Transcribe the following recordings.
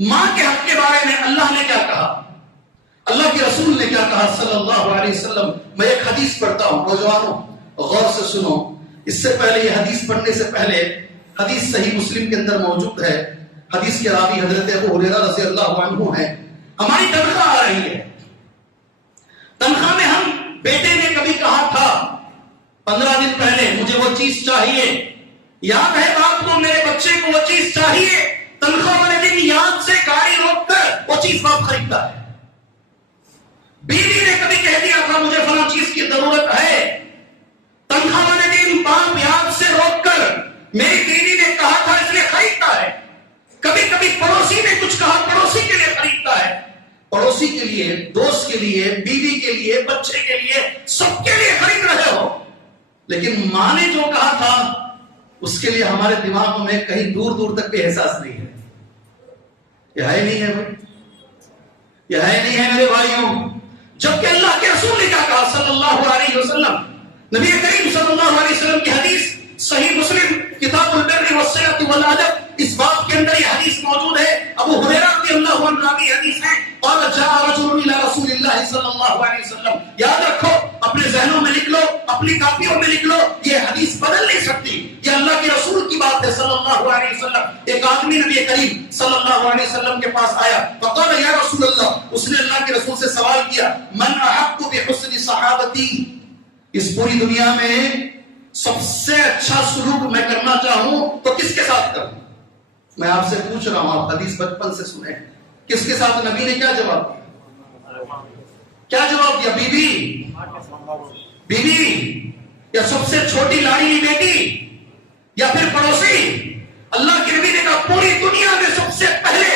ماں کے حق کے بارے میں اللہ نے کیا کہا، اللہ کے رسول نے کیا کہا صلی اللہ علیہ وسلم. میں ایک حدیث پڑھتا ہوں، نوجوانوں غور سے سنو. اس سے پہلے، یہ حدیث پڑھنے سے پہلے، حدیث صحیح مسلم کے اندر موجود ہے. حدیث کے راوی حضرت ابو ہریرہ رضی اللہ عنہ ہیں. ہماری تنخواہ آ رہی ہے، تنخواہ میں ہم بیٹے نے کبھی کہا تھا 15 دن پہلے مجھے وہ چیز چاہیے، یاد ہے باپ کو میرے بچے کو وہ چیز چاہیے، تنخواہ والے دن یاد سے گاڑی روک کر وہ چیز باپ خریدتا ہے. بیوی نے کبھی کہہ دیا تھا مجھے فلاں چیز کی ضرورت ہے، تنخواہ والے دن باپ یاد سے روک کر میری بیوی نے کہا تھا اس لیے خریدتا ہے. کبھی کبھی پڑوسی نے کچھ کہا، پڑوسی کے لیے خریدتا ہے. پڑوسی کے لیے، دوست کے لیے، بیوی کے لیے، بچے کے لیے، سب کے لیے خرید رہے ہو. لیکن ماں نے جو کہا تھا اس کے لیے ہمارے دماغوں میں کہیں دور دور تک بھی احساس نہیں ہے. یہ ہے نہیں ہے بھائی، یہ ہے نہیں ہے میرے بھائیوں. جبکہ اللہ کے رسول نے کیا کہا صلی اللہ علیہ وسلم، نبی کریم صلی اللہ علیہ وسلم کی حدیث صحیح مسلم کتاب البر والصلۃ والادب، اس باب کے اندر یہ حدیث موجود ہے. ابو ہریرہ رضی اللہ عنہ راوی حدیث ہے. قال جاء رجل الى رسول اللہ صلی اللہ علیہ وسلم. یاد رکھو، اپنے ذہنوں میں لکھ لو، اپنی کاپیوں میں لکھ لو، یہ حدیث بدل نہیں سکتی، یہ اللہ کے رسول کی بات ہے صلی اللہ علیہ وسلم. ایک آدمی نبی کریم صلی اللہ علیہ وسلم کے پاس آیا. فقال یا رسول اللہ، اس نے اللہ کے رسول سے سوال کیا، من احق بحسن صحابتی، اس پوری دنیا میں سب سے اچھا سلوک میں کرنا چاہوں تو کس کے ساتھ کروں؟ میں آپ سے پوچھ رہا ہوں، آپ حدیث بچپن سے سنیں، کس کے ساتھ؟ نبی نے کیا جواب دیا؟ کیا جواب دیا؟ بیوی، بیوی، یا سب سے چھوٹی لاڑی بیٹی، یا پھر پڑوسی؟ اللہ کے نبی نے کہا پوری دنیا میں سب سے پہلے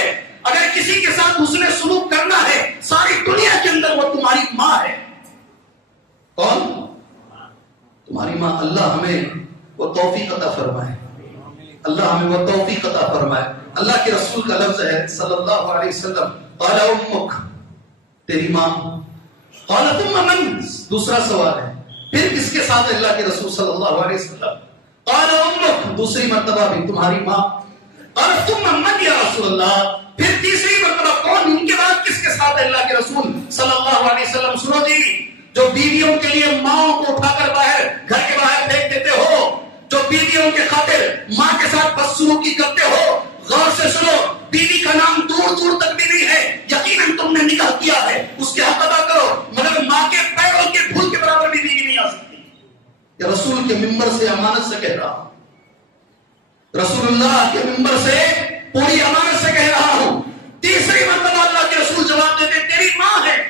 اگر کسی کے ساتھ حسن سلوک کرنا ہے ساری دنیا کے اندر وہ تمہاری ماں ہے. کون؟ تمہاری ماں. اللہ ہمیں وہ توفیق عطا فرمائے، اللہ ہمیں وہ توفیق عطا فرمائے. اللہ کے رسول کا لفظ ہے صلی اللہ علیہ وسلم، قال امک، تیری ماں. قال ثم من، دوسرا سوال ہے، پھر کس کے ساتھ؟ اللہ کے رسول صلی اللہ علیہ وسلم. قال امک، دوسری مرتبہ بھی تمہاری ماں. قال ثم من یا رسول اللہ، پھر تیسری مرتبہ کون؟ ان کے بعد کس کے ساتھ؟ اللہ کے رسول صلی اللہ علیہ وسلم. سنو جی، جو بیویوں کے لیے ماں کو اٹھا کر باہر گھر کے باہر پھینک دیتے ہو، جو بیویوں کے خاطر ماں کے ساتھ بدسلوکی کرتے ہو، غور سے سنو، بیوی کا نام دور دور تک بھی نہیں ہے، یقیناً تم نے نکاح کیا ہے، اس کے حق ادا کرو، مگر ماں کے پیروں کے پھول کے برابر بھی بیوی نہیں آ سکتی. یہ رسول کے منبر سے امانت سے کہہ رہا ہوں، رسول اللہ کے منبر سے پوری امانت سے کہہ رہا ہوں. تیسری مرتبہ اللہ کے رسول جواب دیتے تیری ماں ہے.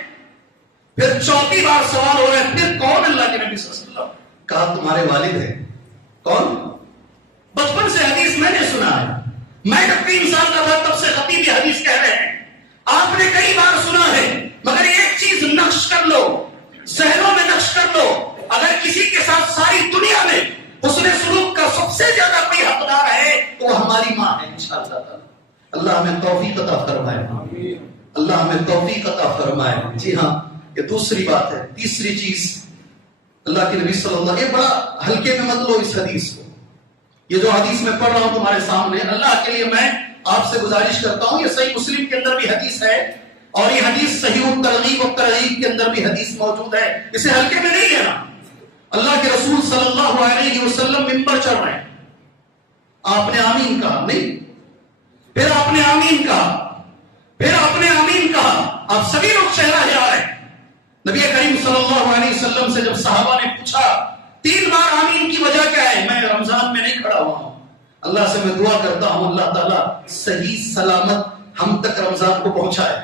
پھر چوتھی بار سوال ہو رہا ہے پھر کون؟ اللہ کے نبی صلی اللہ علیہ وسلم. کہا تمہارے والد ہیں. کون؟ بچپن سے حدیث میں نے سنا ہے، میں جب 3 سال کا تھا تب سے خطیب یہ حدیث کہہ رہے ہیں. آپ نے کئی بار سنا ہے، مگر ایک چیز نقش کر لو، ذہنوں میں نقش کر لو، اگر کسی کے ساتھ ساری دنیا میں حسن سلوک کا سب سے زیادہ کوئی حقدار ہے تو وہ ہماری ماں ہے انشاءاللہ تعالی. اللہ ہمیں توفیق عطا فرمائے، اللہ ہمیں توفیق عطا فرمائے. جی ہاں، یہ دوسری بات ہے. تیسری چیز اللہ کے نبی صلی اللہ علیہ وسلم، یہ بڑا ہلکے میں مت لو اس حدیث کو. یہ جو حدیث میں پڑھ رہا ہوں تمہارے سامنے، اللہ کے لیے میں آپ سے گزارش کرتا ہوں، یہ صحیح مسلم کے اندر بھی حدیث ہے اور یہ حدیث صحیح الترغیب و ترغیب کے اندر بھی حدیث موجود ہے، اسے ہلکے میں نہیں لینا. اللہ کے رسول صلی اللہ علیہ وسلم منبر چڑھ رہے ہیں، آپ نے آمین کہا نہیں، پھر آپ نے آمین کہا، پھر آپ نے آمین کہا، آپ سبھی لوگ شہرا جا رہے ہیں. نبی کریم صلی اللہ علیہ وسلم سے جب صحابہ نے پوچھا 3 بار آمین کی وجہ کیا ہے؟ میں رمضان میں نہیں کھڑا ہوا ہوں، اللہ سے میں دعا کرتا ہوں اللہ تعالیٰ صحیح سلامت ہم تک رمضان کو پہنچائے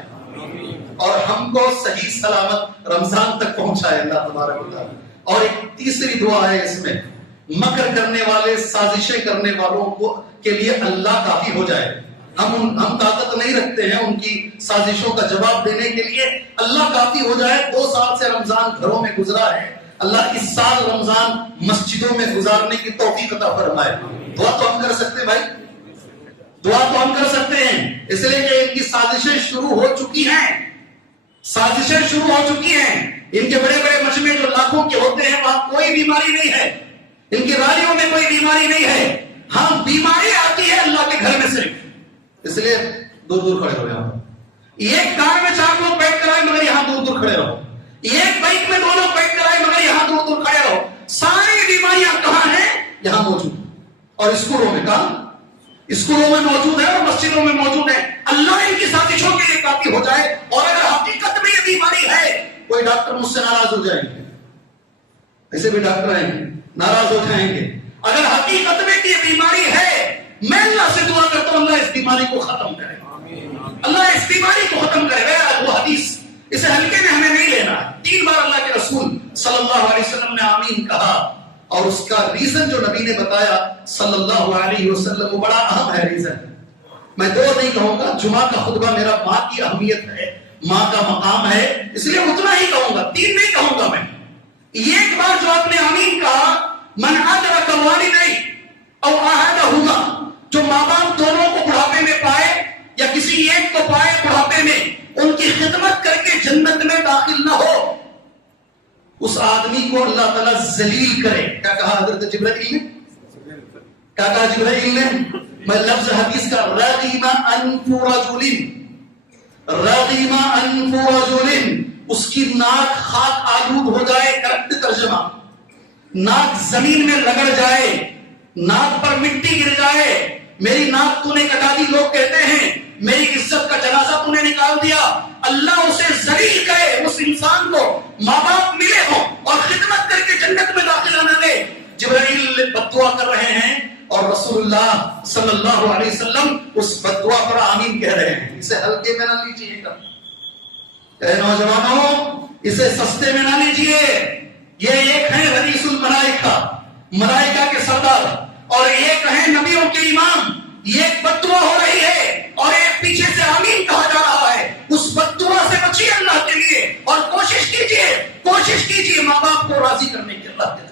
اور ہم کو صحیح سلامت رمضان تک پہنچائے اللہ تبارک و تعالیٰ. اور ایک تیسری دعا ہے اس میں، مکر کرنے والے، سازشیں کرنے والوں کو کے لیے اللہ کافی ہو جائے. ہم طاقت نہیں رکھتے ہیں ان کی سازشوں کا جواب دینے کے لیے، اللہ کافی ہو جائے. 2 سال سے رمضان گھروں میں گزرا ہے، اللہ اس سال رمضان مسجدوں میں گزارنے کی توفیق عطا فرمائے. دعا تو ہم کر سکتے ہیں بھائی، دعا تو ہم کر سکتے ہیں، اس لیے کہ ان کی سازشیں شروع ہو چکی ہیں، سازشیں شروع ہو چکی ہیں. ان کے بڑے بڑے مجمع جو لاکھوں کے ہوتے ہیں وہاں کوئی بیماری نہیں ہے، ان کی ریلیوں میں کوئی بیماری نہیں ہے. ہاں بیماری آتی ہے اللہ کے گھر میں صرف، اس لیے دور دور کھڑے ہو یہاں پر. ایک کار میں 4 لوگ بیٹھ کر آئے مگر یہاں دور دور کھڑے رہو. ایک بائک میں 2 لوگ بیٹھ کر آئے مگر یہاں دور دور کھڑے رہو. ساری بیماریاں کہاں ہیں؟ یہاں موجود. اور اسکولوں میں کہاں؟ اسکولوں میں موجود ہے اور مسجدوں میں موجود ہے. اللہ ان کی سازشوں کے لیے کافی ہو جائے. اور اگر حقیقت میں یہ بیماری ہے, کوئی ڈاکٹر مجھ سے ناراض ہو جائیں گے, ایسے بھی ڈاکٹر آئیں گے ناراض ہو جائیں گے. اگر حقیقت میں یہ بیماری ہے, میں اللہ سے دعا کرتا ہوں اللہ اس بیماری کو ختم کرے. اللہ اس بیماری کو ختم کرے. وہ حدیث اسے ہلکے میں ہمیں نہیں لینا ہے. 3 بار اللہ کے رسول صلی اللہ علیہ وسلم نے آمین کہا, اور اس کا ریزن جو نبی نے بتایا صلی اللہ علیہ وسلم وہ بڑا اہم ہے ریزن. میں 2 نہیں کہوں گا, جمعہ کا خطبہ میرا ماں کی اہمیت ہے, ماں کا مقام ہے, اس لیے اتنا ہی کہوں گا, 3 نہیں کہوں گا میں. ایک بار جو آپ نے آمین کہا, من ادرک والدیہ او احدہما, جو ماں باپ دونوں کو بڑھاپے میں پائے یا کسی ایک کو پائے بڑھاپے میں, ان کی خدمت کر کے جنت میں داخل نہ ہو, اس آدمی کو اللہ تعالیٰ ذلیل کرے. کیا کہا حضرت جبرائیل نے؟ کیا کہا جبرائیل نے؟ میں لفظ حدیث کا رغم انف رجل, رغم انف رجل, اس کی ناک خاک آلود ہو جائے. کریکٹ ترجمہ, ناک زمین میں رگڑ جائے, ناک پر مٹی گر جائے. میری ناک تو نے کٹا دی, لوگ کہتے ہیں میری عزت کا جنازہ تو نے نکال دیا. اللہ اسے ذلیل کرے, اس انسان کو ماں باپ ملے ہوں اور خدمت کر کے جنت میں داخلہ نہ دے. جبرائیل بد دعا کر رہے ہیں اور رسول اللہ صلی اللہ علیہ وسلم اس بد دعا پر آمین کہہ رہے ہیں. اسے ہلکے میں نہ لیجیے گا اے نوجوانوں, اسے سستے میں نہ لیجیے. یہ ایک ہے رئیس الملائکہ, ملائکہ کے سردار, اور ایک ہے نبیوں کے امام. یہ ایک بد دعا ہو رہی ہے اور ایک پیچھے سے آمین کہا جا رہا ہے. اس بد دعا سے بچیے اللہ کے لیے, اور کوشش کیجیے ماں باپ کو راضی کرنے کی اللہ کے